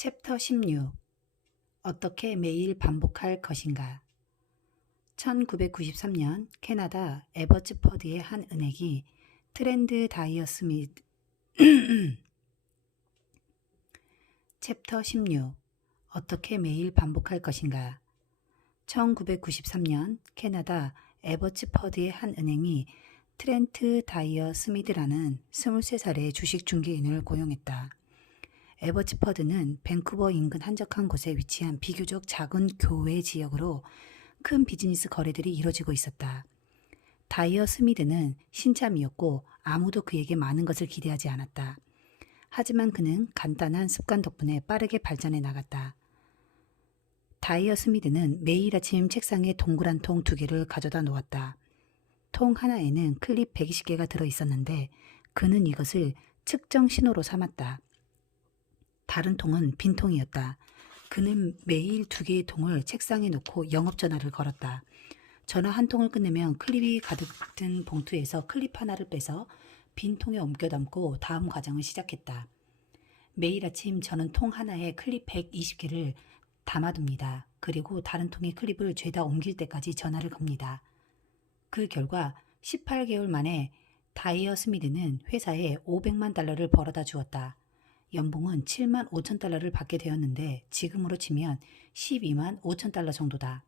챕터 16. 어떻게 매일 반복할 것인가. 1993년 캐나다 에버츠퍼드의 한 은행이 트렌드 다이어스 및 챕터 16. 어떻게 매일 반복할 것인가. 1993년 캐나다 에버츠퍼드의 한 은행이 트렌트 다이어 스미드라는 23살의 주식 중개인을 고용했다. 에버츠퍼드는 밴쿠버 인근 한적한 곳에 위치한 비교적 작은 교외 지역으로 큰 비즈니스 거래들이 이뤄지고 있었다. 다이어 스미드는 신참이었고 아무도 그에게 많은 것을 기대하지 않았다. 하지만 그는 간단한 습관 덕분에 빠르게 발전해 나갔다. 다이어 스미드는 매일 아침 책상에 동그란 통 2개를 가져다 놓았다. 통 하나에는 클립 120개가 들어 있었는데 그는 이것을 측정 신호로 삼았다. 다른 통은 빈 통이었다. 그는 매일 2개의 통을 책상에 놓고 영업전화를 걸었다. 전화 한 통을 끝내면 클립이 가득 든 봉투에서 클립 하나를 빼서 빈 통에 옮겨 담고 다음 과정을 시작했다. 매일 아침 저는 통 하나에 클립 120개를 담아둡니다. 그리고 다른 통에 클립을 죄다 옮길 때까지 전화를 겁니다. 그 결과 18개월 만에 다이어 스미드는 회사에 $500만 벌어다 주었다. 연봉은 7만 5천 달러를 받게 되었는데 지금으로 치면 12만 5천 달러 정도다.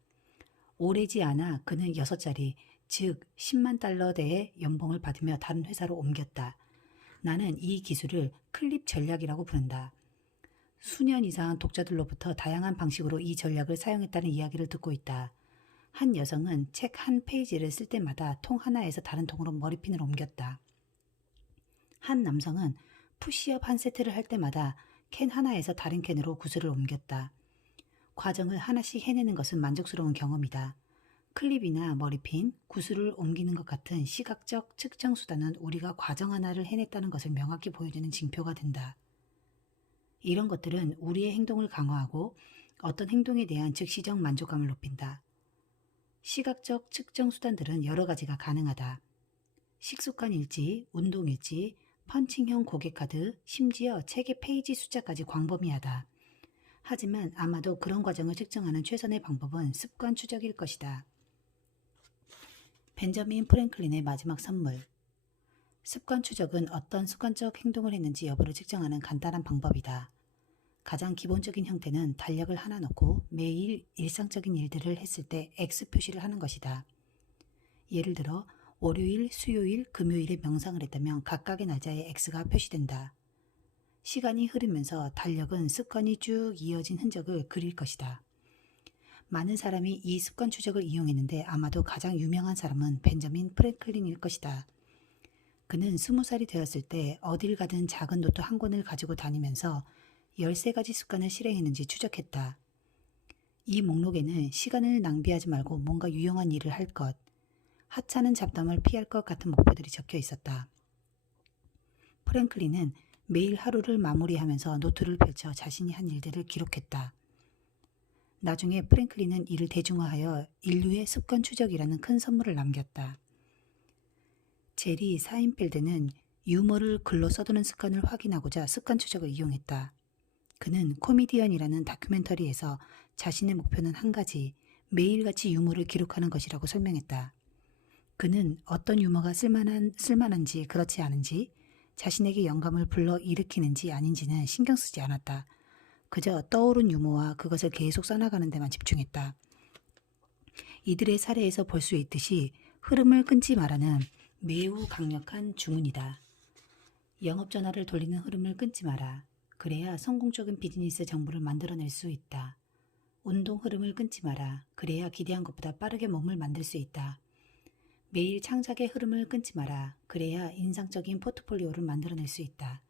오래지 않아 그는 6자리, 즉 10만 달러대의 연봉을 받으며 다른 회사로 옮겼다. 나는 이 기술을 클립 전략이라고 부른다. 수년 이상 독자들로부터 다양한 방식으로 이 전략을 사용했다는 이야기를 듣고 있다. 한 여성은 책 한 페이지를 쓸 때마다 통 하나에서 다른 통으로 머리핀을 옮겼다. 한 남성은 푸시업 한 세트를 할 때마다 캔 하나에서 다른 캔으로 구슬을 옮겼다. 과정을 하나씩 해내는 것은 만족스러운 경험이다. 클립이나 머리핀, 구슬을 옮기는 것 같은 시각적 측정 수단은 우리가 과정 하나를 해냈다는 것을 명확히 보여주는 징표가 된다. 이런 것들은 우리의 행동을 강화하고 어떤 행동에 대한 즉시적 만족감을 높인다. 시각적 측정 수단들은 여러 가지가 가능하다. 식습관 일지, 운동 일지, 펀칭형 고객카드, 심지어 책의 페이지 숫자까지 광범위하다. 하지만 아마도 그런 과정을 측정하는 최선의 방법은 습관 추적일 것이다. 벤저민 프랭클린의 마지막 선물. 습관 추적은 어떤 습관적 행동을 했는지 여부를 측정하는 간단한 방법이다. 가장 기본적인 형태는 달력을 하나 놓고 매일 일상적인 일들을 했을 때 X 표시를 하는 것이다. 예를 들어 월요일, 수요일, 금요일에 명상을 했다면 각각의 날짜에 X가 표시된다. 시간이 흐르면서 달력은 습관이 쭉 이어진 흔적을 그릴 것이다. 많은 사람이 이 습관 추적을 이용했는데 아마도 가장 유명한 사람은 벤저민 프랭클린일 것이다. 그는 20살이 되었을 때 어딜 가든 작은 노트 한 권을 가지고 다니면서 13가지 습관을 실행했는지 추적했다. 이 목록에는 시간을 낭비하지 말고 뭔가 유용한 일을 할 것, 하찮은 잡담을 피할 것 같은 목표들이 적혀 있었다. 프랭클린은 매일 하루를 마무리하면서 노트를 펼쳐 자신이 한 일들을 기록했다. 나중에 프랭클린은 이를 대중화하여 인류의 습관 추적이라는 큰 선물을 남겼다. 제리 사인필드는 유머를 글로 써두는 습관을 확인하고자 습관 추적을 이용했다. 그는 코미디언이라는 다큐멘터리에서 자신의 목표는 한 가지, 매일같이 유머를 기록하는 것이라고 설명했다. 그는 어떤 유머가 쓸만한지 그렇지 않은지, 자신에게 영감을 불러 일으키는지 아닌지는 신경 쓰지 않았다. 그저 떠오른 유머와 그것을 계속 써나가는 데만 집중했다. 이들의 사례에서 볼 수 있듯이 흐름을 끊지 말라는 매우 강력한 주문이다. 영업전화를 돌리는 흐름을 끊지 마라. 그래야 성공적인 비즈니스 정보를 만들어낼 수 있다. 운동 흐름을 끊지 마라. 그래야 기대한 것보다 빠르게 몸을 만들 수 있다. 매일 창작의 흐름을 끊지 마라. 그래야 인상적인 포트폴리오를 만들어낼 수 있다.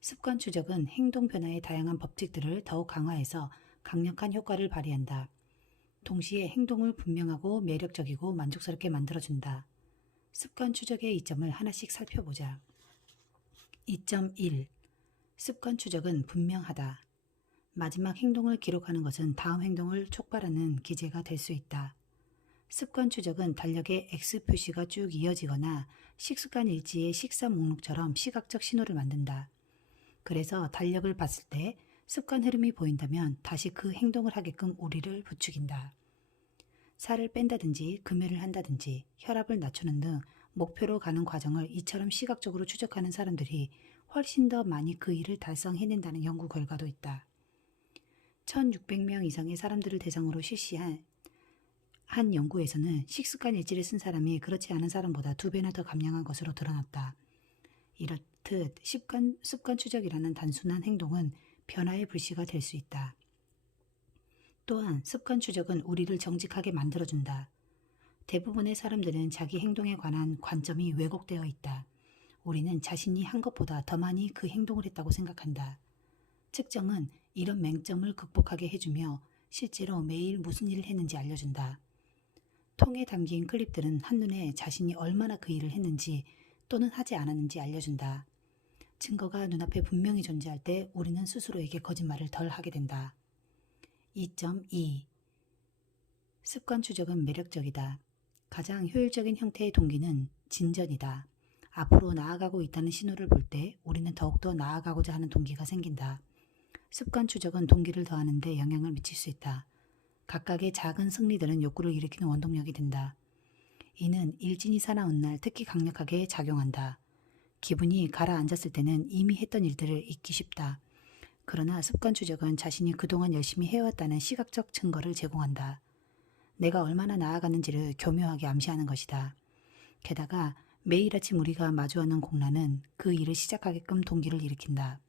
습관 추적은 행동 변화의 다양한 법칙들을 더욱 강화해서 강력한 효과를 발휘한다. 동시에 행동을 분명하고 매력적이고 만족스럽게 만들어준다. 습관 추적의 이점을 하나씩 살펴보자. 2.1. 습관 추적은 분명하다. 마지막 행동을 기록하는 것은 다음 행동을 촉발하는 기제가 될 수 있다. 습관 추적은 달력에 X 표시가 쭉 이어지거나 식습관 일지의 식사 목록처럼 시각적 신호를 만든다. 그래서 달력을 봤을 때 습관 흐름이 보인다면 다시 그 행동을 하게끔 우리를 부추긴다. 살을 뺀다든지 금연을 한다든지 혈압을 낮추는 등 목표로 가는 과정을 이처럼 시각적으로 추적하는 사람들이 훨씬 더 많이 그 일을 달성해낸다는 연구 결과도 있다. 1600명 이상의 사람들을 대상으로 실시한 한 연구에서는 식습관 일지를 쓴 사람이 그렇지 않은 사람보다 2배나 더 감량한 것으로 드러났다. 이렇듯 습관 추적이라는 단순한 행동은 변화의 불씨가 될 수 있다. 또한 습관 추적은 우리를 정직하게 만들어준다. 대부분의 사람들은 자기 행동에 관한 관점이 왜곡되어 있다. 우리는 자신이 한 것보다 더 많이 그 행동을 했다고 생각한다. 측정은 이런 맹점을 극복하게 해주며 실제로 매일 무슨 일을 했는지 알려준다. 통에 담긴 클립들은 한눈에 자신이 얼마나 그 일을 했는지 또는 하지 않았는지 알려준다. 증거가 눈앞에 분명히 존재할 때 우리는 스스로에게 거짓말을 덜 하게 된다. 2.2 습관 추적은 매력적이다. 가장 효율적인 형태의 동기는 진전이다. 앞으로 나아가고 있다는 신호를 볼 때 우리는 더욱더 나아가고자 하는 동기가 생긴다. 습관 추적은 동기를 더하는 데 영향을 미칠 수 있다. 각각의 작은 승리들은 욕구를 일으키는 원동력이 된다. 이는 일진이 사나운 날 특히 강력하게 작용한다. 기분이 가라앉았을 때는 이미 했던 일들을 잊기 쉽다. 그러나 습관 추적은 자신이 그동안 열심히 해왔다는 시각적 증거를 제공한다. 내가 얼마나 나아가는지를 교묘하게 암시하는 것이다. 게다가 매일 아침 우리가 마주하는 공란은 그 일을 시작하게끔 동기를 일으킨다.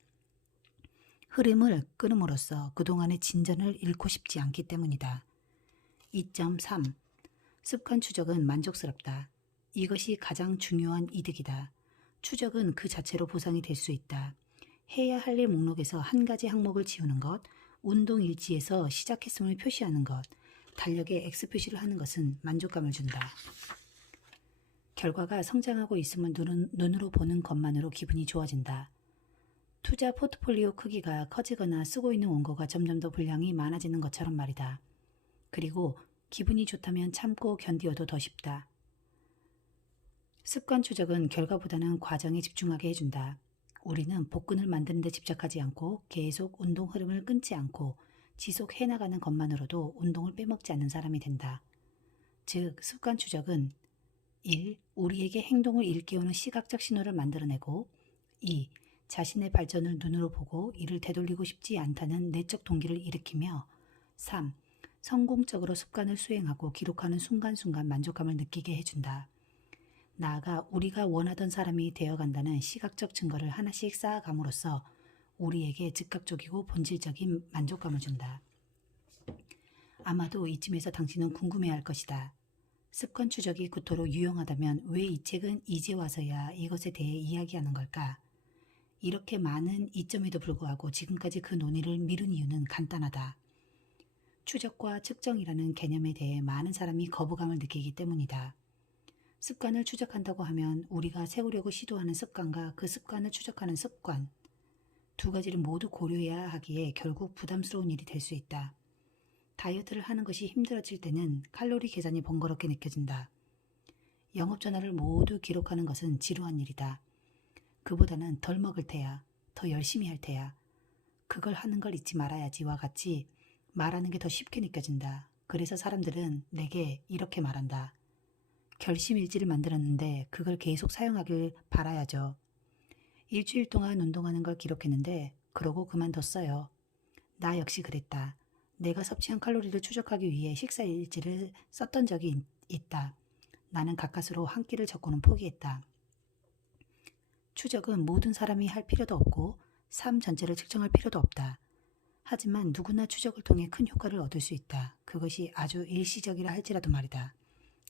흐름을 끊음으로써 그동안의 진전을 잃고 싶지 않기 때문이다. 2.3 습관 추적은 만족스럽다. 이것이 가장 중요한 이득이다. 추적은 그 자체로 보상이 될 수 있다. 해야 할 일 목록에서 한 가지 항목을 지우는 것, 운동 일지에서 시작했음을 표시하는 것, 달력에 X 표시를 하는 것은 만족감을 준다. 결과가 성장하고 있음을 눈으로 보는 것만으로 기분이 좋아진다. 투자 포트폴리오 크기가 커지거나 쓰고 있는 원고가 점점 더 분량이 많아지는 것처럼 말이다. 그리고 기분이 좋다면 참고 견디어도 더 쉽다. 습관 추적은 결과보다는 과정에 집중하게 해준다. 우리는 복근을 만드는 데 집착하지 않고 계속 운동 흐름을 끊지 않고 지속해 나가는 것만으로도 운동을 빼먹지 않는 사람이 된다. 즉, 습관 추적은 1. 우리에게 행동을 일깨우는 시각적 신호를 만들어내고 2. 자신의 발전을 눈으로 보고 이를 되돌리고 싶지 않다는 내적 동기를 일으키며 3. 성공적으로 습관을 수행하고 기록하는 순간순간 만족감을 느끼게 해준다. 나아가 우리가 원하던 사람이 되어간다는 시각적 증거를 하나씩 쌓아감으로써 우리에게 즉각적이고 본질적인 만족감을 준다. 아마도 이쯤에서 당신은 궁금해할 것이다. 습관 추적이 그토록 유용하다면 왜 이 책은 이제 와서야 이것에 대해 이야기하는 걸까? 이렇게 많은 이점에도 불구하고 지금까지 그 논의를 미룬 이유는 간단하다. 추적과 측정이라는 개념에 대해 많은 사람이 거부감을 느끼기 때문이다. 습관을 추적한다고 하면 우리가 세우려고 시도하는 습관과 그 습관을 추적하는 습관, 두 가지를 모두 고려해야 하기에 결국 부담스러운 일이 될 수 있다. 다이어트를 하는 것이 힘들어질 때는 칼로리 계산이 번거롭게 느껴진다. 영업전화를 모두 기록하는 것은 지루한 일이다. 그보다는 덜 먹을 테야, 더 열심히 할 테야, 그걸 하는 걸 잊지 말아야지와 같이 말하는 게 더 쉽게 느껴진다. 그래서 사람들은 내게 이렇게 말한다. 결심일지를 만들었는데 그걸 계속 사용하길 바라야죠. 일주일 동안 운동하는 걸 기록했는데 그러고 그만뒀어요. 나 역시 그랬다. 내가 섭취한 칼로리를 추적하기 위해 식사일지를 썼던 적이 있다. 나는 가까스로 한 끼를 적고는 포기했다. 추적은 모든 사람이 할 필요도 없고 삶 전체를 측정할 필요도 없다. 하지만 누구나 추적을 통해 큰 효과를 얻을 수 있다. 그것이 아주 일시적이라 할지라도 말이다.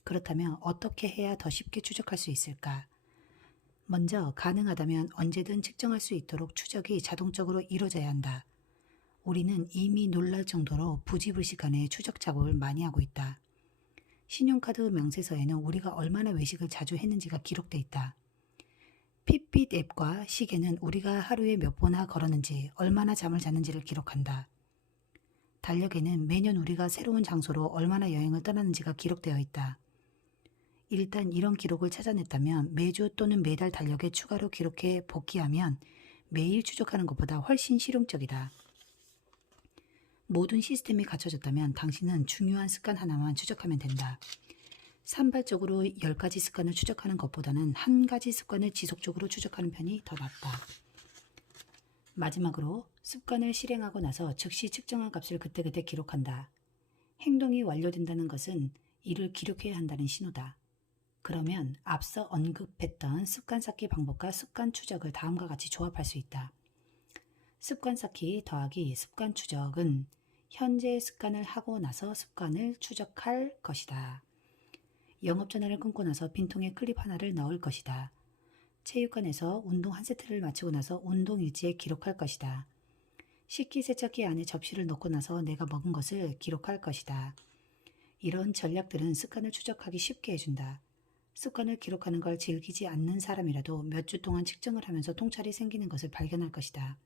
그렇다면 어떻게 해야 더 쉽게 추적할 수 있을까? 먼저 가능하다면 언제든 측정할 수 있도록 추적이 자동적으로 이루어져야 한다. 우리는 이미 놀랄 정도로 부지불식간에 추적 작업을 많이 하고 있다. 신용카드 명세서에는 우리가 얼마나 외식을 자주 했는지가 기록돼 있다. 핏빛 앱과 시계는 우리가 하루에 몇 번이나 걸었는지, 얼마나 잠을 잤는지를 기록한다. 달력에는 매년 우리가 새로운 장소로 얼마나 여행을 떠났는지가 기록되어 있다. 일단 이런 기록을 찾아냈다면 매주 또는 매달 달력에 추가로 기록해 복귀하면 매일 추적하는 것보다 훨씬 실용적이다. 모든 시스템이 갖춰졌다면 당신은 중요한 습관 하나만 추적하면 된다. 산발적으로 10가지 습관을 추적하는 것보다는 한 가지 습관을 지속적으로 추적하는 편이 더 낫다. 마지막으로 습관을 실행하고 나서 즉시 측정한 값을 그때그때 기록한다. 행동이 완료된다는 것은 이를 기록해야 한다는 신호다. 그러면 앞서 언급했던 습관 쌓기 방법과 습관 추적을 다음과 같이 조합할 수 있다. 습관 쌓기 더하기 습관 추적은 현재의 습관을 하고 나서 습관을 추적할 것이다. 영업전화를 끊고 나서 빈통에 클립 하나를 넣을 것이다. 체육관에서 운동 한 세트를 마치고 나서 운동 일지에 기록할 것이다. 식기세척기 안에 접시를 넣고 나서 내가 먹은 것을 기록할 것이다. 이런 전략들은 습관을 추적하기 쉽게 해준다. 습관을 기록하는 걸 즐기지 않는 사람이라도 몇 주 동안 측정을 하면서 통찰이 생기는 것을 발견할 것이다.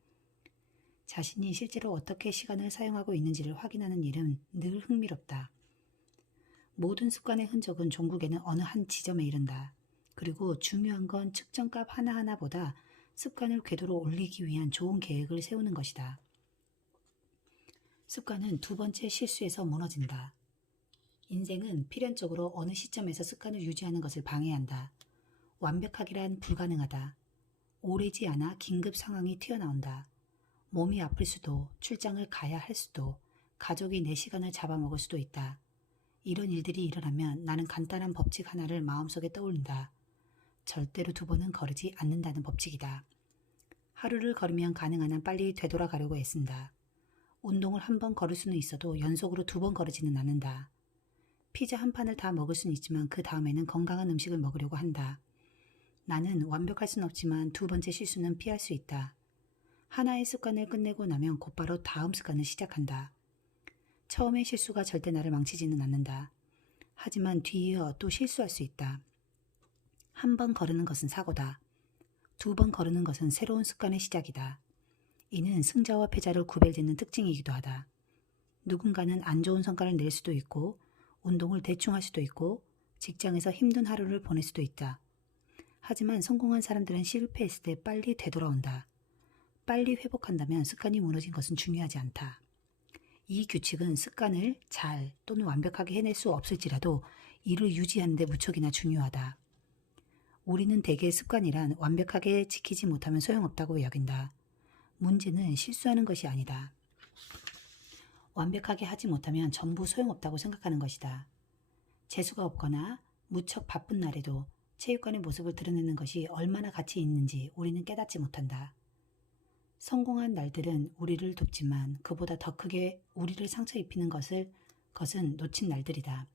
자신이 실제로 어떻게 시간을 사용하고 있는지를 확인하는 일은 늘 흥미롭다. 모든 습관의 흔적은 종국에는 어느 한 지점에 이른다. 그리고 중요한 건 측정값 하나하나보다 습관을 궤도로 올리기 위한 좋은 계획을 세우는 것이다. 습관은 두 번째 실수에서 무너진다. 인생은 필연적으로 어느 시점에서 습관을 유지하는 것을 방해한다. 완벽하기란 불가능하다. 오래지 않아 긴급 상황이 튀어나온다. 몸이 아플 수도, 출장을 가야 할 수도, 가족이 내 시간을 잡아먹을 수도 있다. 이런 일들이 일어나면 나는 간단한 법칙 하나를 마음속에 떠올린다. 절대로 2번은 거르지 않는다는 법칙이다. 하루를 걸으면 가능한 한 빨리 되돌아가려고 애쓴다. 운동을 1번 걸을 수는 있어도 연속으로 2번 거르지는 않는다. 피자 한 판을 다 먹을 수는 있지만 그 다음에는 건강한 음식을 먹으려고 한다. 나는 완벽할 순 없지만 2번째 실수는 피할 수 있다. 하나의 습관을 끝내고 나면 곧바로 다음 습관을 시작한다. 처음의 실수가 절대 나를 망치지는 않는다. 하지만 뒤이어 또 실수할 수 있다. 1번 거르는 것은 사고다. 2번 거르는 것은 새로운 습관의 시작이다. 이는 승자와 패자를 구별짓는 특징이기도 하다. 누군가는 안 좋은 성과를 낼 수도 있고 운동을 대충 할 수도 있고 직장에서 힘든 하루를 보낼 수도 있다. 하지만 성공한 사람들은 실패했을 때 빨리 되돌아온다. 빨리 회복한다면 습관이 무너진 것은 중요하지 않다. 이 규칙은 습관을 잘 또는 완벽하게 해낼 수 없을지라도 이를 유지하는 데 무척이나 중요하다. 우리는 대개 습관이란 완벽하게 지키지 못하면 소용없다고 여긴다. 문제는 실수하는 것이 아니다. 완벽하게 하지 못하면 전부 소용없다고 생각하는 것이다. 재수가 없거나 무척 바쁜 날에도 체육관의 모습을 드러내는 것이 얼마나 가치 있는지 우리는 깨닫지 못한다. 성공한 날들은 우리를 돕지만 그보다 더 크게 우리를 상처 입히는 것은 놓친 날들이다.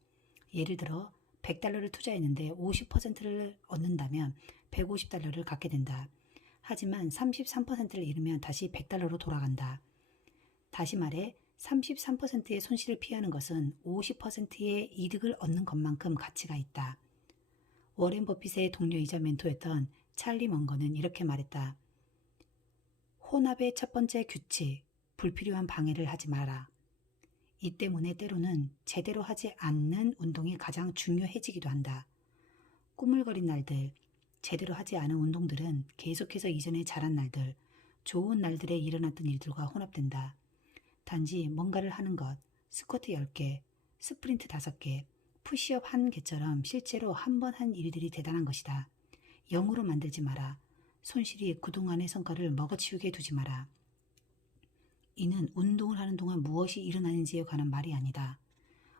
예를 들어 100달러를 투자했는데 50%를 얻는다면 150달러를 갖게 된다. 하지만 33%를 잃으면 다시 100달러로 돌아간다. 다시 말해 33%의 손실을 피하는 것은 50%의 이득을 얻는 것만큼 가치가 있다. 워렌 버핏의 동료이자 멘토였던 찰리 먼거는 이렇게 말했다. 혼합의 첫 번째 규칙, 불필요한 방해를 하지 마라. 이 때문에 때로는 제대로 하지 않는 운동이 가장 중요해지기도 한다. 꾸물거린 날들, 제대로 하지 않은 운동들은 계속해서 이전에 잘한 날들, 좋은 날들에 일어났던 일들과 혼합된다. 단지 뭔가를 하는 것, 스쿼트 10개, 스프린트 5개, 푸시업 1개처럼 실제로 한 번 한 일들이 대단한 것이다. 0으로 만들지 마라. 손실이 그동안의 성과를 먹어치우게 두지 마라. 이는 운동을 하는 동안 무엇이 일어나는지에 관한 말이 아니다.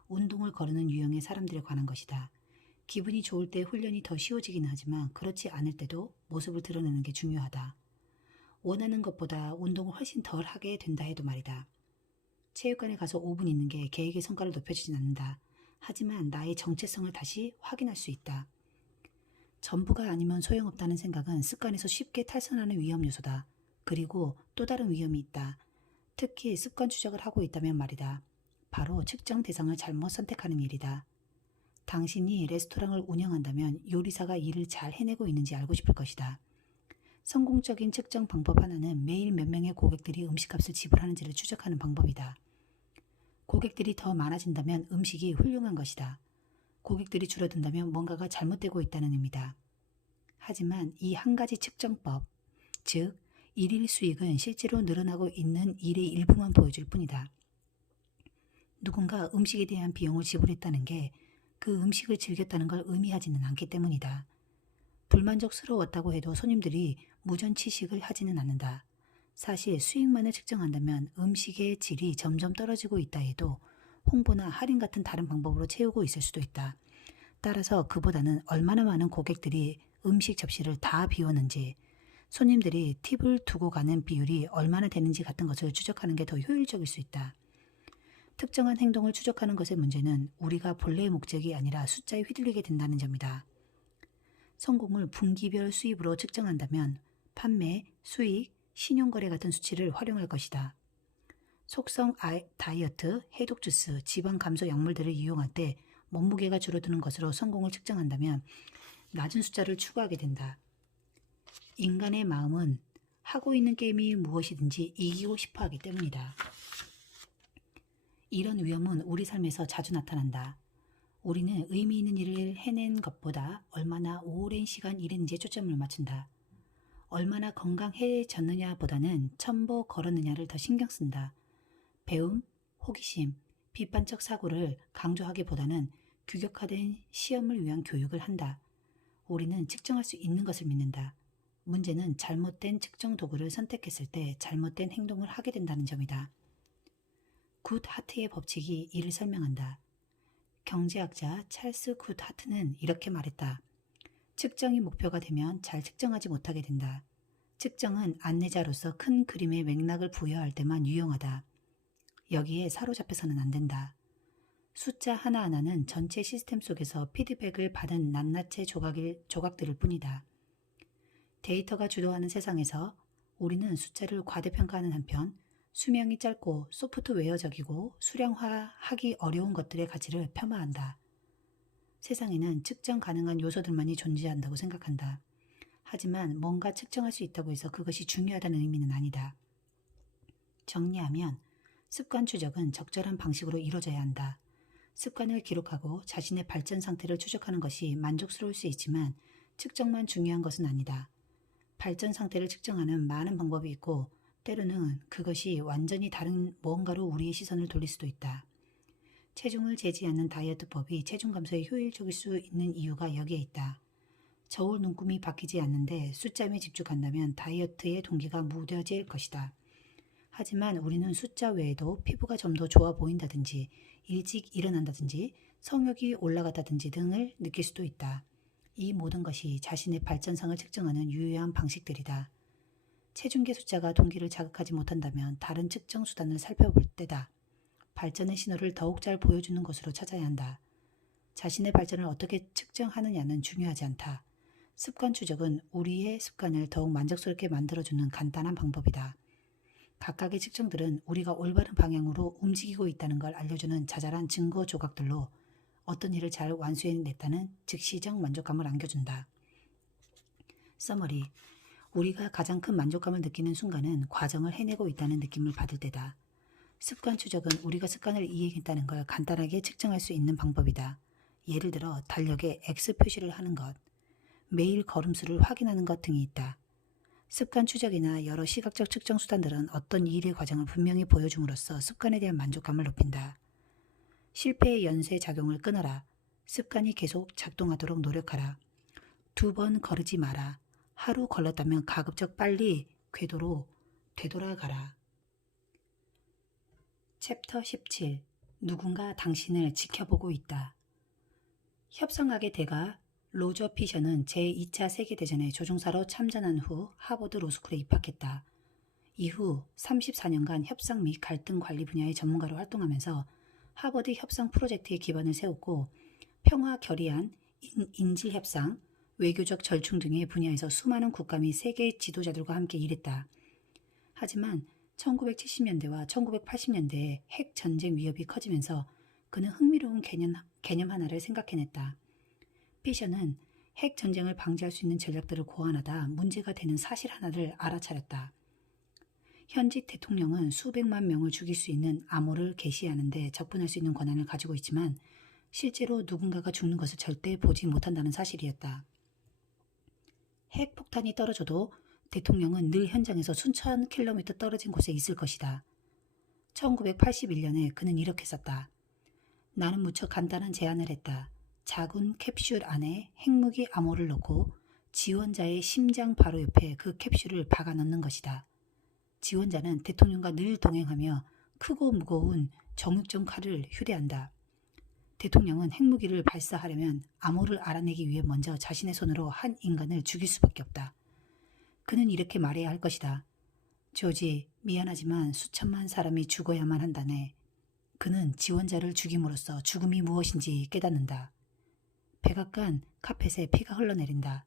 운동을 거르는 유형의 사람들에 관한 것이다. 기분이 좋을 때 훈련이 더 쉬워지긴 하지만 그렇지 않을 때도 모습을 드러내는 게 중요하다. 원하는 것보다 운동을 훨씬 덜 하게 된다 해도 말이다. 체육관에 가서 5분 있는 게 계획의 성과를 높여주진 않는다. 하지만 나의 정체성을 다시 확인할 수 있다. 전부가 아니면 소용없다는 생각은 습관에서 쉽게 탈선하는 위험 요소다. 그리고 또 다른 위험이 있다. 특히 습관 추적을 하고 있다면 말이다. 바로 측정 대상을 잘못 선택하는 일이다. 당신이 레스토랑을 운영한다면 요리사가 일을 잘 해내고 있는지 알고 싶을 것이다. 성공적인 측정 방법 하나는 매일 몇 명의 고객들이 음식값을 지불하는지를 추적하는 방법이다. 고객들이 더 많아진다면 음식이 훌륭한 것이다. 고객들이 줄어든다면 뭔가가 잘못되고 있다는 의미다. 하지만 이 한 가지 측정법, 즉 일일 수익은 실제로 늘어나고 있는 일의 일부만 보여줄 뿐이다. 누군가 음식에 대한 비용을 지불했다는 게 그 음식을 즐겼다는 걸 의미하지는 않기 때문이다. 불만족스러웠다고 해도 손님들이 무전취식을 하지는 않는다. 사실 수익만을 측정한다면 음식의 질이 점점 떨어지고 있다 해도 홍보나 할인 같은 다른 방법으로 채우고 있을 수도 있다. 따라서 그보다는 얼마나 많은 고객들이 음식 접시를 다 비웠는지, 손님들이 팁을 두고 가는 비율이 얼마나 되는지 같은 것을 추적하는 게 더 효율적일 수 있다. 특정한 행동을 추적하는 것의 문제는 우리가 본래의 목적이 아니라 숫자에 휘둘리게 된다는 점이다. 성공을 분기별 수입으로 측정한다면 판매, 수익, 신용거래 같은 수치를 활용할 것이다. 속성 다이어트, 해독 주스, 지방 감소 약물들을 이용할 때 몸무게가 줄어드는 것으로 성공을 측정한다면 낮은 숫자를 추구하게 된다. 인간의 마음은 하고 있는 게임이 무엇이든지 이기고 싶어 하기 때문이다. 이런 위험은 우리 삶에서 자주 나타난다. 우리는 의미 있는 일을 해낸 것보다 얼마나 오랜 시간 일했는지에 초점을 맞춘다. 얼마나 건강해졌느냐보다는 첨보 걸었느냐를 더 신경 쓴다. 배움, 호기심, 비판적 사고를 강조하기보다는 규격화된 시험을 위한 교육을 한다. 우리는 측정할 수 있는 것을 믿는다. 문제는 잘못된 측정 도구를 선택했을 때 잘못된 행동을 하게 된다는 점이다. 굿 하트의 법칙이 이를 설명한다. 경제학자 찰스 굿 하트는 이렇게 말했다. 측정이 목표가 되면 잘 측정하지 못하게 된다. 측정은 안내자로서 큰 그림의 맥락을 부여할 때만 유용하다. 여기에 사로잡혀서는 안 된다. 숫자 하나하나는 전체 시스템 속에서 피드백을 받은 낱낱의 조각들일 뿐이다. 데이터가 주도하는 세상에서 우리는 숫자를 과대평가하는 한편 수명이 짧고 소프트웨어적이고 수량화하기 어려운 것들의 가치를 폄하한다. 세상에는 측정 가능한 요소들만이 존재한다고 생각한다. 하지만 뭔가 측정할 수 있다고 해서 그것이 중요하다는 의미는 아니다. 정리하면 습관 추적은 적절한 방식으로 이루어져야 한다. 습관을 기록하고 자신의 발전 상태를 추적하는 것이 만족스러울 수 있지만 측정만 중요한 것은 아니다. 발전 상태를 측정하는 많은 방법이 있고 때로는 그것이 완전히 다른 무언가로 우리의 시선을 돌릴 수도 있다. 체중을 재지 않는 다이어트법이 체중 감소에 효율적일 수 있는 이유가 여기에 있다. 저울 눈금이 바뀌지 않는데 숫자에 집중한다면 다이어트의 동기가 무뎌질 것이다. 하지만 우리는 숫자 외에도 피부가 좀 더 좋아 보인다든지 일찍 일어난다든지 성욕이 올라갔다든지 등을 느낄 수도 있다. 이 모든 것이 자신의 발전상을 측정하는 유효한 방식들이다. 체중계 숫자가 동기를 자극하지 못한다면 다른 측정 수단을 살펴볼 때다. 발전의 신호를 더욱 잘 보여주는 것으로 찾아야 한다. 자신의 발전을 어떻게 측정하느냐는 중요하지 않다. 습관 추적은 우리의 습관을 더욱 만족스럽게 만들어주는 간단한 방법이다. 각각의 측정들은 우리가 올바른 방향으로 움직이고 있다는 걸 알려주는 자잘한 증거 조각들로 어떤 일을 잘 완수해냈다는 즉시적 만족감을 안겨준다. 서머리. 우리가 가장 큰 만족감을 느끼는 순간은 과정을 해내고 있다는 느낌을 받을 때다. 습관 추적은 우리가 습관을 이행했다는 걸 간단하게 측정할 수 있는 방법이다. 예를 들어 달력에 X 표시를 하는 것, 매일 걸음수를 확인하는 것 등이 있다. 습관 추적이나 여러 시각적 측정 수단들은 어떤 일의 과정을 분명히 보여줌으로써 습관에 대한 만족감을 높인다. 실패의 연쇄 작용을 끊어라. 습관이 계속 작동하도록 노력하라. 2번 거르지 마라. 하루 걸렀다면 가급적 빨리 궤도로 되돌아가라. 챕터 17. 누군가 당신을 지켜보고 있다. 협상학의 대가 로저 피셔는 제2차 세계대전에 조종사로 참전한 후 하버드 로스쿨에 입학했다. 이후 34년간 협상 및 갈등 관리 분야의 전문가로 활동하면서 하버드 협상 프로젝트의 기반을 세웠고 평화 결의안, 인질 협상, 외교적 절충 등의 분야에서 수많은 국가 및 세계 지도자들과 함께 일했다. 하지만 1970년대와 1980년대에 핵 전쟁 위협이 커지면서 그는 흥미로운 개념 하나를 생각해냈다. 피셔는 핵 전쟁을 방지할 수 있는 전략들을 고안하다 문제가 되는 사실 하나를 알아차렸다. 현직 대통령은 수백만 명을 죽일 수 있는 암호를 게시하는 데 접근할 수 있는 권한을 가지고 있지만 실제로 누군가가 죽는 것을 절대 보지 못한다는 사실이었다. 핵폭탄이 떨어져도 대통령은 늘 현장에서 수천 킬로미터 떨어진 곳에 있을 것이다. 1981년에 그는 이렇게 썼다. 나는 무척 간단한 제안을 했다. 작은 캡슐 안에 핵무기 암호를 넣고 지원자의 심장 바로 옆에 그 캡슐을 박아 넣는 것이다. 지원자는 대통령과 늘 동행하며 크고 무거운 정육점 칼을 휴대한다. 대통령은 핵무기를 발사하려면 암호를 알아내기 위해 먼저 자신의 손으로 한 인간을 죽일 수밖에 없다. 그는 이렇게 말해야 할 것이다. 조지, 미안하지만 수천만 사람이 죽어야만 한다네. 그는 지원자를 죽임으로써 죽음이 무엇인지 깨닫는다. 백악관 카펫에 피가 흘러내린다.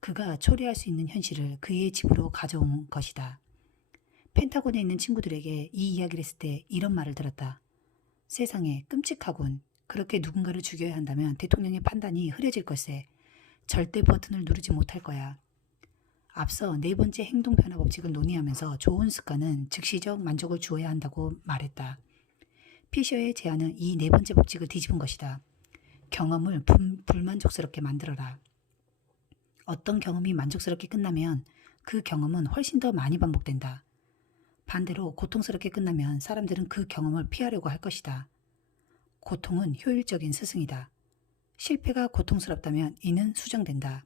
그가 초래할 수 있는 현실을 그의 집으로 가져온 것이다. 펜타곤에 있는 친구들에게 이 이야기를 했을 때 이런 말을 들었다. 세상에 끔찍하군. 그렇게 누군가를 죽여야 한다면 대통령의 판단이 흐려질 것에 절대 버튼을 누르지 못할 거야. 앞서 네 번째 행동 변화 법칙을 논의하면서 좋은 습관은 즉시적 만족을 주어야 한다고 말했다. 피셔의 제안은 이 네 번째 법칙을 뒤집은 것이다. 경험을 불만족스럽게 만들어라. 어떤 경험이 만족스럽게 끝나면 그 경험은 훨씬 더 많이 반복된다. 반대로 고통스럽게 끝나면 사람들은 그 경험을 피하려고 할 것이다. 고통은 효율적인 스승이다. 실패가 고통스럽다면 이는 수정된다.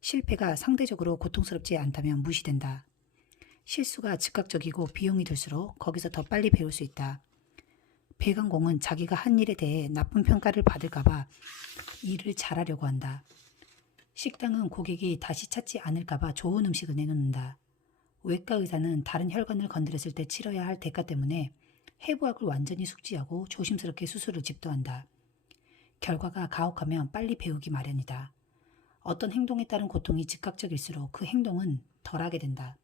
실패가 상대적으로 고통스럽지 않다면 무시된다. 실수가 즉각적이고 비용이 들수록 거기서 더 빨리 배울 수 있다. 배관공은 자기가 한 일에 대해 나쁜 평가를 받을까봐 일을 잘하려고 한다. 식당은 고객이 다시 찾지 않을까봐 좋은 음식을 내놓는다. 외과 의사는 다른 혈관을 건드렸을 때 치러야 할 대가 때문에 해부학을 완전히 숙지하고 조심스럽게 수술을 집도한다. 결과가 가혹하면 빨리 배우기 마련이다. 어떤 행동에 따른 고통이 즉각적일수록 그 행동은 덜하게 된다.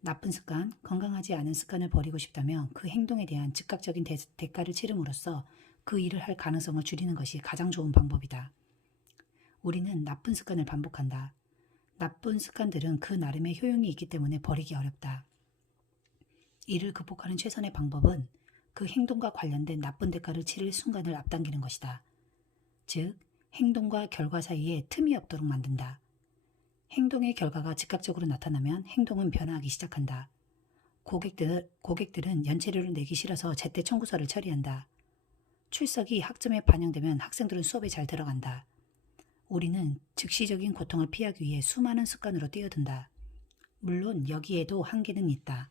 나쁜 습관, 건강하지 않은 습관을 버리고 싶다면 그 행동에 대한 즉각적인 대가를 치름으로써 그 일을 할 가능성을 줄이는 것이 가장 좋은 방법이다. 우리는 나쁜 습관을 반복한다. 나쁜 습관들은 그 나름의 효용이 있기 때문에 버리기 어렵다. 이를 극복하는 최선의 방법은 그 행동과 관련된 나쁜 대가를 치를 순간을 앞당기는 것이다. 즉, 행동과 결과 사이에 틈이 없도록 만든다. 행동의 결과가 즉각적으로 나타나면 행동은 변화하기 시작한다. 고객들은 연체료를 내기 싫어서 제때 청구서를 처리한다. 출석이 학점에 반영되면 학생들은 수업에 잘 들어간다. 우리는 즉시적인 고통을 피하기 위해 수많은 습관으로 뛰어든다. 물론 여기에도 한계는 있다.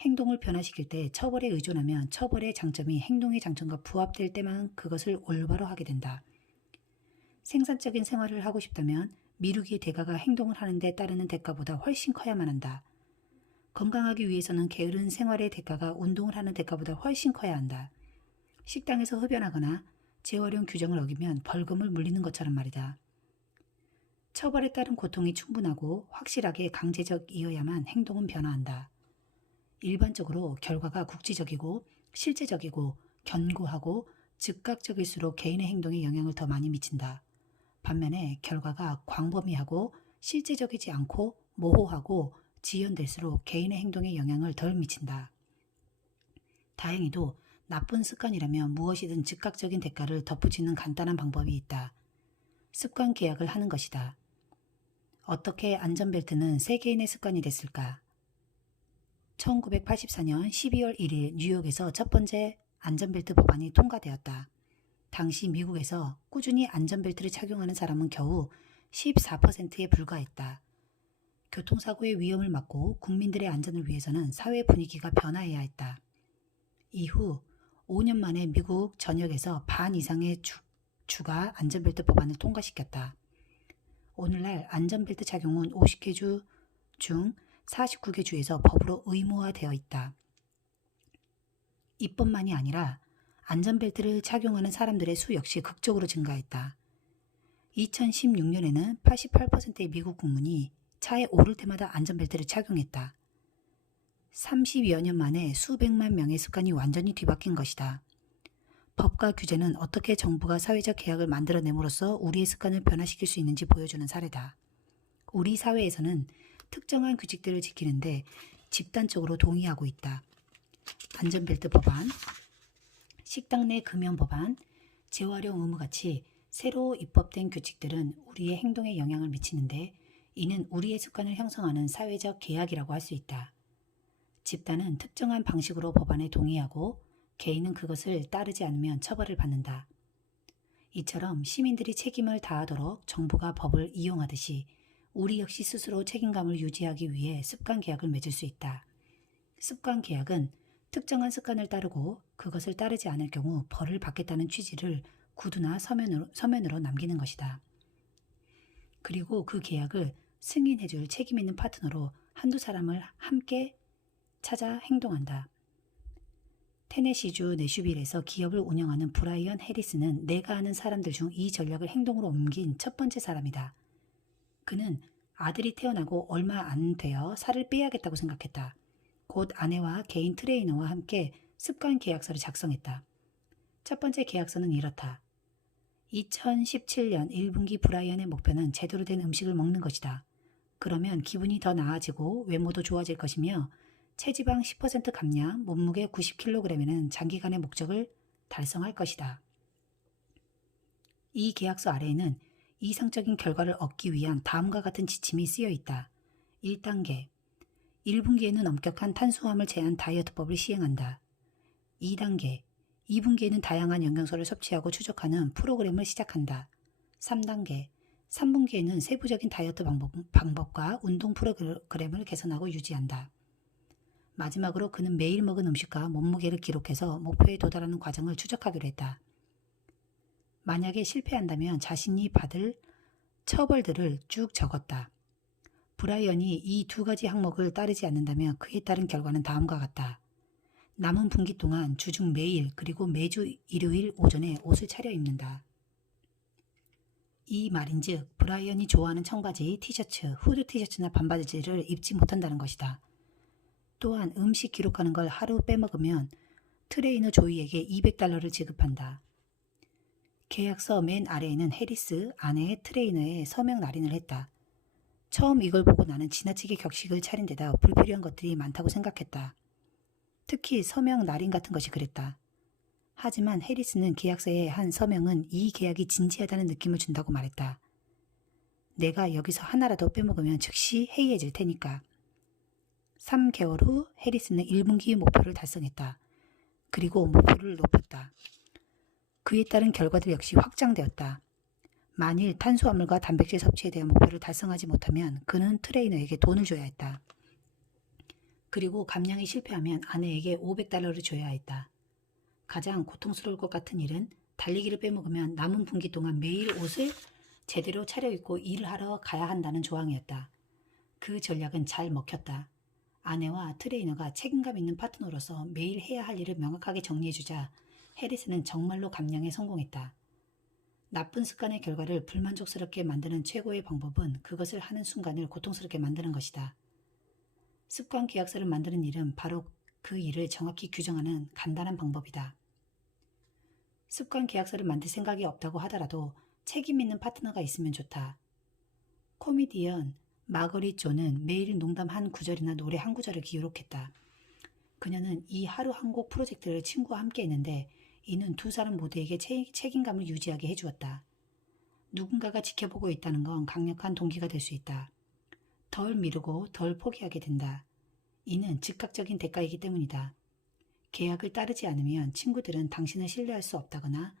행동을 변화시킬 때 처벌에 의존하면 처벌의 장점이 행동의 장점과 부합될 때만 그것을 올바로 하게 된다. 생산적인 생활을 하고 싶다면 미루기의 대가가 행동을 하는 데 따르는 대가보다 훨씬 커야만 한다. 건강하기 위해서는 게으른 생활의 대가가 운동을 하는 대가보다 훨씬 커야 한다. 식당에서 흡연하거나 재활용 규정을 어기면 벌금을 물리는 것처럼 말이다. 처벌에 따른 고통이 충분하고 확실하게 강제적이어야만 행동은 변화한다. 일반적으로 결과가 국지적이고 실제적이고 견고하고 즉각적일수록 개인의 행동에 영향을 더 많이 미친다. 반면에 결과가 광범위하고 실제적이지 않고 모호하고 지연될수록 개인의 행동에 영향을 덜 미친다. 다행히도 나쁜 습관이라면 무엇이든 즉각적인 대가를 덧붙이는 간단한 방법이 있다. 습관 계약을 하는 것이다. 어떻게 안전벨트는 세계인의 습관이 됐을까? 1984년 12월 1일 뉴욕에서 첫 번째 안전벨트 법안이 통과되었다. 당시 미국에서 꾸준히 안전벨트를 착용하는 사람은 겨우 14%에 불과했다. 교통사고의 위험을 막고 국민들의 안전을 위해서는 사회 분위기가 변화해야 했다. 이후 5년 만에 미국 전역에서 반 이상의 주가 안전벨트 법안을 통과시켰다. 오늘날 안전벨트 착용은 50개 주 중 49개 주에서 법으로 의무화되어 있다. 이뿐만이 아니라 안전벨트를 착용하는 사람들의 수 역시 극적으로 증가했다. 2016년에는 88%의 미국 국민이 차에 오를 때마다 안전벨트를 착용했다. 30여 년 만에 수백만 명의 습관이 완전히 뒤바뀐 것이다. 법과 규제는 어떻게 정부가 사회적 계약을 만들어냄으로써 우리의 습관을 변화시킬 수 있는지 보여주는 사례다. 우리 사회에서는 특정한 규칙들을 지키는데 집단적으로 동의하고 있다. 안전벨트 법안, 식당 내 금연 법안, 재활용 의무같이 새로 입법된 규칙들은 우리의 행동에 영향을 미치는데 이는 우리의 습관을 형성하는 사회적 계약이라고 할 수 있다. 집단은 특정한 방식으로 법안에 동의하고 개인은 그것을 따르지 않으면 처벌을 받는다. 이처럼 시민들이 책임을 다하도록 정부가 법을 이용하듯이 우리 역시 스스로 책임감을 유지하기 위해 습관 계약을 맺을 수 있다. 습관 계약은 특정한 습관을 따르고 그것을 따르지 않을 경우 벌을 받겠다는 취지를 구두나 서면으로 남기는 것이다. 그리고 그 계약을 승인해줄 책임 있는 파트너로 한두 사람을 함께 찾아 행동한다. 테네시주 내슈빌에서 기업을 운영하는 브라이언 해리스는 내가 아는 사람들 중 이 전략을 행동으로 옮긴 첫 번째 사람이다. 그는 아들이 태어나고 얼마 안 되어 살을 빼야겠다고 생각했다. 곧 아내와 개인 트레이너와 함께 습관 계약서를 작성했다. 첫 번째 계약서는 이렇다. 2017년 1분기 브라이언의 목표는 제대로 된 음식을 먹는 것이다. 그러면 기분이 더 나아지고 외모도 좋아질 것이며 체지방 10% 감량, 몸무게 90kg에는 장기간의 목적을 달성할 것이다. 이 계약서 아래에는 이상적인 결과를 얻기 위한 다음과 같은 지침이 쓰여 있다. 1단계 1분기에는 엄격한 탄수화물 제한 다이어트법을 시행한다. 2단계 2분기에는 다양한 영양소를 섭취하고 추적하는 프로그램을 시작한다. 3단계 3분기에는 세부적인 다이어트 방법과 운동 프로그램을 개선하고 유지한다. 마지막으로 그는 매일 먹은 음식과 몸무게를 기록해서 목표에 도달하는 과정을 추적하기로 했다. 만약에 실패한다면 자신이 받을 처벌들을 쭉 적었다. 브라이언이 이 두 가지 항목을 따르지 않는다면 그에 따른 결과는 다음과 같다. 남은 분기 동안 주중 매일 그리고 매주 일요일 오전에 옷을 차려 입는다. 이 말인즉 브라이언이 좋아하는 청바지, 티셔츠, 후드 티셔츠나 반바지를 입지 못한다는 것이다. 또한 음식 기록하는 걸 하루 빼먹으면 트레이너 조이에게 $200를 지급한다. 계약서 맨 아래에는 해리스, 아내의 트레이너의 서명 날인을 했다. 처음 이걸 보고 나는 지나치게 격식을 차린 데다 불필요한 것들이 많다고 생각했다. 특히 서명 날인 같은 것이 그랬다. 하지만 해리스는 계약서에 한 서명은 이 계약이 진지하다는 느낌을 준다고 말했다. 내가 여기서 하나라도 빼먹으면 즉시 해이해질 테니까. 3개월 후 해리스는 1분기 목표를 달성했다. 그리고 목표를 높였다. 그에 따른 결과들 역시 확장되었다. 만일 탄수화물과 단백질 섭취에 대한 목표를 달성하지 못하면 그는 트레이너에게 돈을 줘야 했다. 그리고 감량이 실패하면 아내에게 $500를 줘야 했다. 가장 고통스러울 것 같은 일은 달리기를 빼먹으면 남은 분기 동안 매일 옷을 제대로 차려입고 일을 하러 가야 한다는 조항이었다. 그 전략은 잘 먹혔다. 아내와 트레이너가 책임감 있는 파트너로서 매일 해야 할 일을 명확하게 정리해주자 해리스는 정말로 감량에 성공했다. 나쁜 습관의 결과를 불만족스럽게 만드는 최고의 방법은 그것을 하는 순간을 고통스럽게 만드는 것이다. 습관 계약서를 만드는 일은 바로 그 일을 정확히 규정하는 간단한 방법이다. 습관 계약서를 만들 생각이 없다고 하더라도 책임 있는 파트너가 있으면 좋다. 코미디언 마거릿 조는 매일 농담 한 구절이나 노래 한 구절을 기록했다. 그녀는 이 하루 한 곡 프로젝트를 친구와 함께 했는데 이는 두 사람 모두에게 책임감을 유지하게 해주었다. 누군가가 지켜보고 있다는 건 강력한 동기가 될 수 있다. 덜 미루고 덜 포기하게 된다. 이는 즉각적인 대가이기 때문이다. 계약을 따르지 않으면 친구들은 당신을 신뢰할 수 없다거나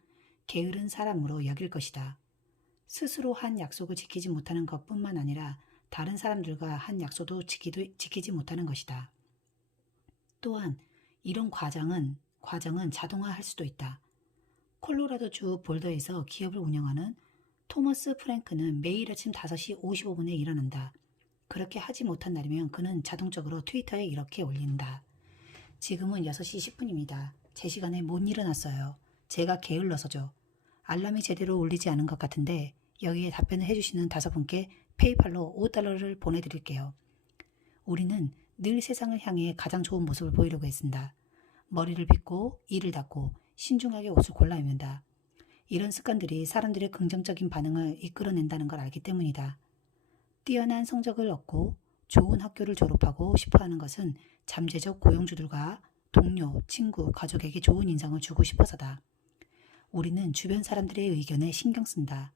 게으른 사람으로 여길 것이다. 스스로 한 약속을 지키지 못하는 것뿐만 아니라 다른 사람들과 한 약속도 지키지 못하는 것이다. 또한 이런 과정은 자동화할 수도 있다. 콜로라도주 볼더에서 기업을 운영하는 토머스 프랭크는 매일 아침 5시 55분에 일어난다. 그렇게 하지 못한 날이면 그는 자동적으로 트위터에 이렇게 올린다. 지금은 6시 10분입니다. 제 시간에 못 일어났어요. 제가 게을러서죠. 알람이 제대로 울리지 않은 것 같은데 여기에 답변을 해주시는 5분께 페이팔로 $5를 보내드릴게요. 우리는 늘 세상을 향해 가장 좋은 모습을 보이려고 했습니다. 머리를 빗고 이를 닫고 신중하게 옷을 골라 입는다. 이런 습관들이 사람들의 긍정적인 반응을 이끌어낸다는 걸 알기 때문이다. 뛰어난 성적을 얻고 좋은 학교를 졸업하고 싶어하는 것은 잠재적 고용주들과 동료, 친구, 가족에게 좋은 인상을 주고 싶어서다. 우리는 주변 사람들의 의견에 신경 쓴다.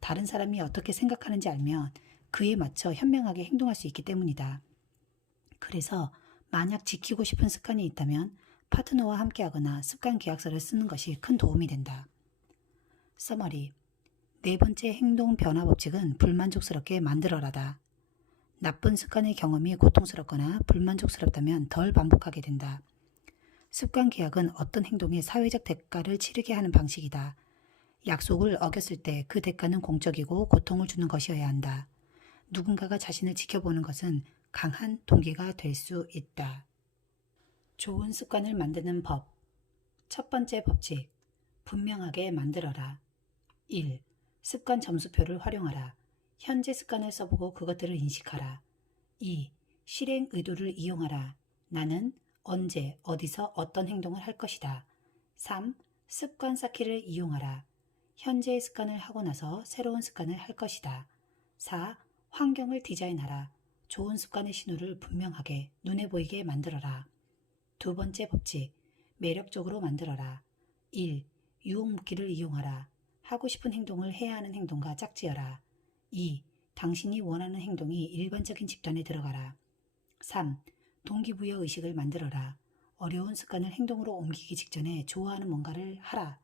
다른 사람이 어떻게 생각하는지 알면 그에 맞춰 현명하게 행동할 수 있기 때문이다. 그래서 만약 지키고 싶은 습관이 있다면 파트너와 함께하거나 습관 계약서를 쓰는 것이 큰 도움이 된다. 서머리. 네 번째 행동 변화 법칙은 불만족스럽게 만들어라다. 나쁜 습관의 경험이 고통스럽거나 불만족스럽다면 덜 반복하게 된다. 습관 계약은 어떤 행동의 사회적 대가를 치르게 하는 방식이다. 약속을 어겼을 때 그 대가는 공적이고 고통을 주는 것이어야 한다. 누군가가 자신을 지켜보는 것은 강한 동기가 될 수 있다. 좋은 습관을 만드는 법. 첫 번째 법칙. 분명하게 만들어라. 1. 습관 점수표를 활용하라. 현재 습관을 써보고 그것들을 인식하라. 2. 실행 의도를 이용하라. 나는 언제, 어디서 어떤 행동을 할 것이다. 3. 습관 쌓기를 이용하라. 현재의 습관을 하고 나서 새로운 습관을 할 것이다. 4. 환경을 디자인하라. 좋은 습관의 신호를 분명하게 눈에 보이게 만들어라. 두 번째 법칙. 매력적으로 만들어라. 1. 유혹무기를 이용하라. 하고 싶은 행동을 해야 하는 행동과 짝지어라. 2. 당신이 원하는 행동이 일반적인 집단에 들어가라. 3. 동기부여 의식을 만들어라. 어려운 습관을 행동으로 옮기기 직전에 좋아하는 뭔가를 하라.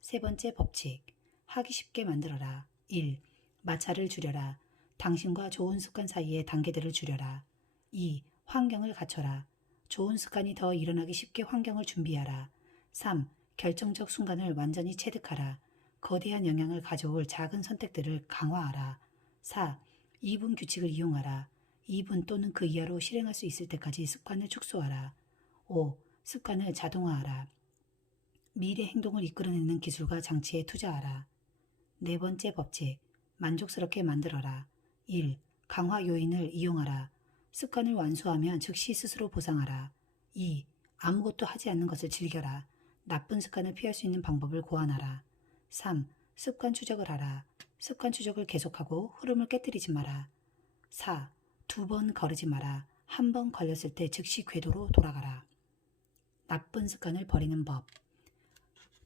세 번째 법칙. 하기 쉽게 만들어라. 1. 마찰을 줄여라. 당신과 좋은 습관 사이의 단계들을 줄여라. 2. 환경을 갖춰라. 좋은 습관이 더 일어나기 쉽게 환경을 준비하라. 3. 결정적 순간을 완전히 체득하라. 거대한 영향을 가져올 작은 선택들을 강화하라. 4. 2분 규칙을 이용하라. 2분 또는 그 이하로 실행할 수 있을 때까지 습관을 축소하라. 5. 습관을 자동화하라. 미래 행동을 이끌어내는 기술과 장치에 투자하라. 네 번째 법칙. 만족스럽게 만들어라. 1. 강화 요인을 이용하라. 습관을 완수하면 즉시 스스로 보상하라. 2. 아무것도 하지 않는 것을 즐겨라. 나쁜 습관을 피할 수 있는 방법을 고안하라. 3. 습관 추적을 하라. 습관 추적을 계속하고 흐름을 깨뜨리지 마라. 4. 2번 거르지 마라. 한 번 걸렸을 때 즉시 궤도로 돌아가라. 나쁜 습관을 버리는 법.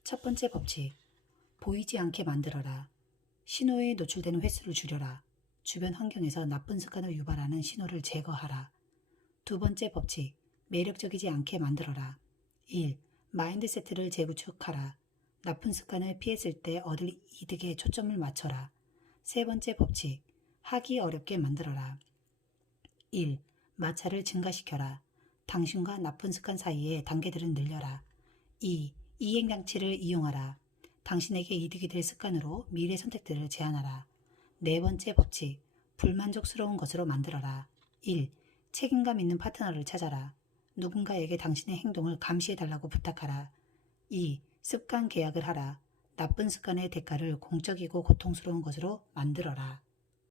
첫 번째 법칙. 보이지 않게 만들어라. 신호에 노출되는 횟수를 줄여라. 주변 환경에서 나쁜 습관을 유발하는 신호를 제거하라. 두 번째 법칙. 매력적이지 않게 만들어라. 1. 마인드세트를 재구축하라. 나쁜 습관을 피했을 때 얻을 이득에 초점을 맞춰라. 세 번째 법칙. 하기 어렵게 만들어라. 1. 마찰을 증가시켜라. 당신과 나쁜 습관 사이의 단계들을 늘려라. 2. 이행장치를 이용하라. 당신에게 이득이 될 습관으로 미래 선택들을 제한하라. 네 번째 법칙. 불만족스러운 것으로 만들어라. 1. 책임감 있는 파트너를 찾아라. 누군가에게 당신의 행동을 감시해달라고 부탁하라. 2. 습관 계약을 하라. 나쁜 습관의 대가를 공적이고 고통스러운 것으로 만들어라.